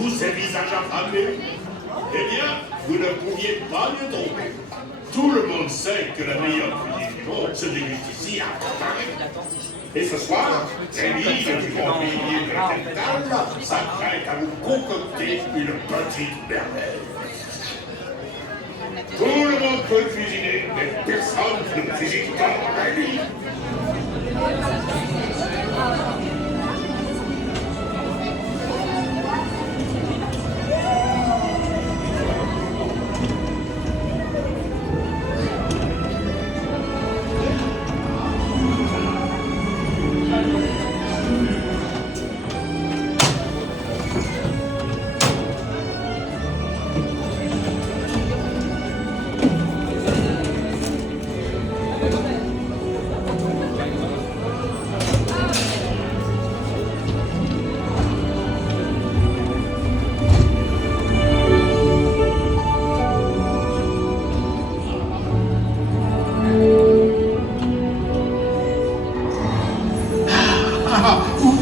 tous ces visages affamés? Eh bien, vous ne pouviez pas mieux tomber. Tout le monde sait que la meilleure cuisine du monde se déguste ici à Paris. Et ce soir, Rémi, le plus grand cuisinier de la capitale, s'apprête à vous concocter une petite merveille. Tout le monde peut cuisiner, mais personne ne cuisine comme Rémi.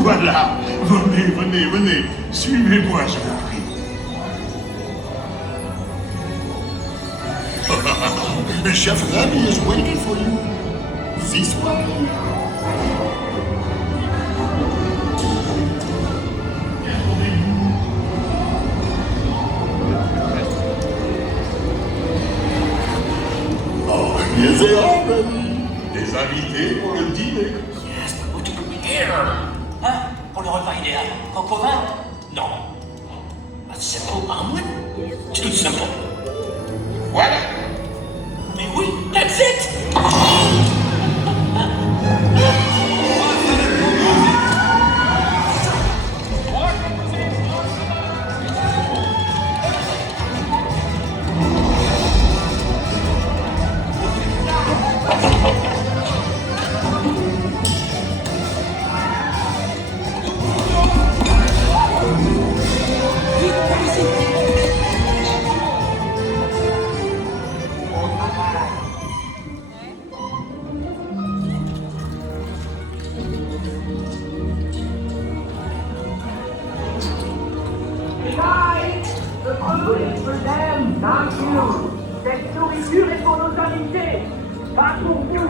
Voilà, venez, suivez-moi, je vous prie. Chef Remy is waiting for you. This way. Oh, here they are, Remy. Des invités pour le dîner. Yes, but what do we here? Hein? Pour le repas idéal? Coq au vin? Non. A simple omelet? Too simple. Voilà. Mais oui, that's it! Cette nourriture est pour nos invités, pas pour vous.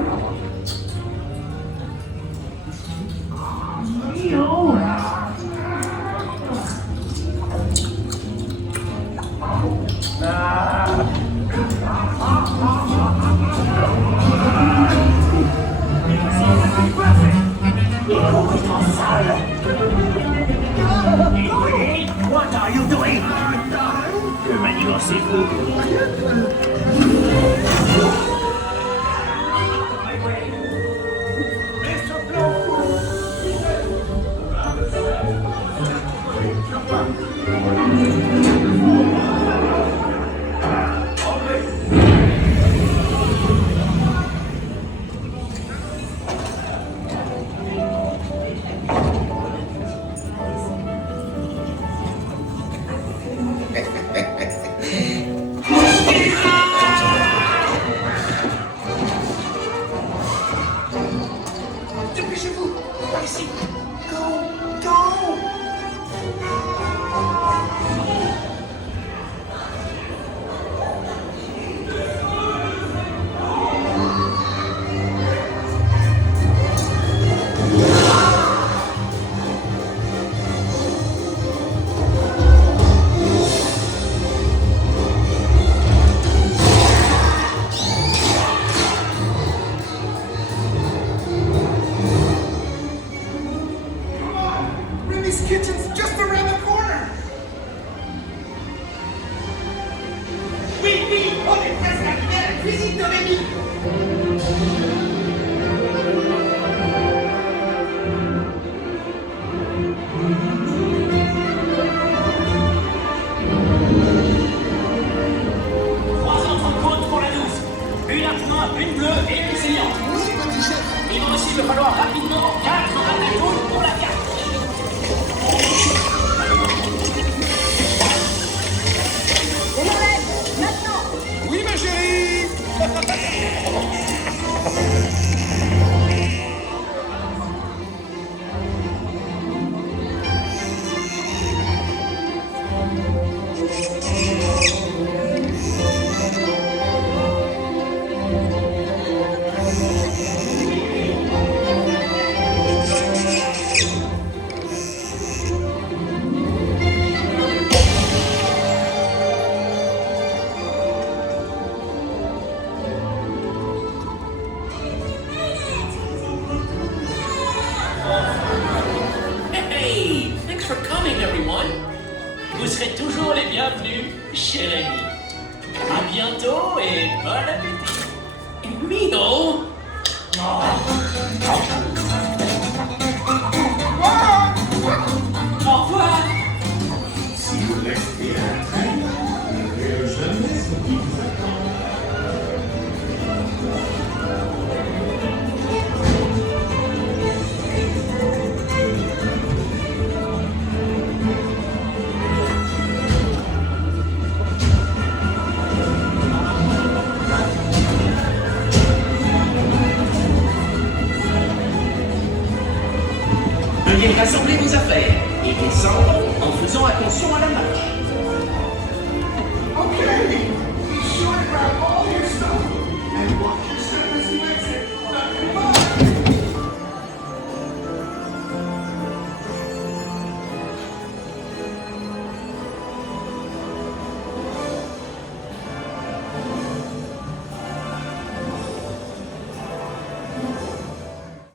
What are you doing? Que manigancez-vous? Dépêchez-vous, par ici. Go, go. Remy's kitchen's just around the corner. Oui, on est presque arrivé à la cuisine de Rémy. Trois entrecôtes pour la douce. Une ardement, une bleue et une saignante. Oui, petit chef. Il va aussi me falloir rapidement 4 ratatouilles pour la carte. Oui, ma chérie. vous serez toujours les bienvenus chez Rémi. À bientôt et bon appétit. Mino. Au revoir. Si vous restez à la traîne, je laisse ce qui vous attend. Veuillez rassembler vos affaires et descendre en faisant attention à la marche.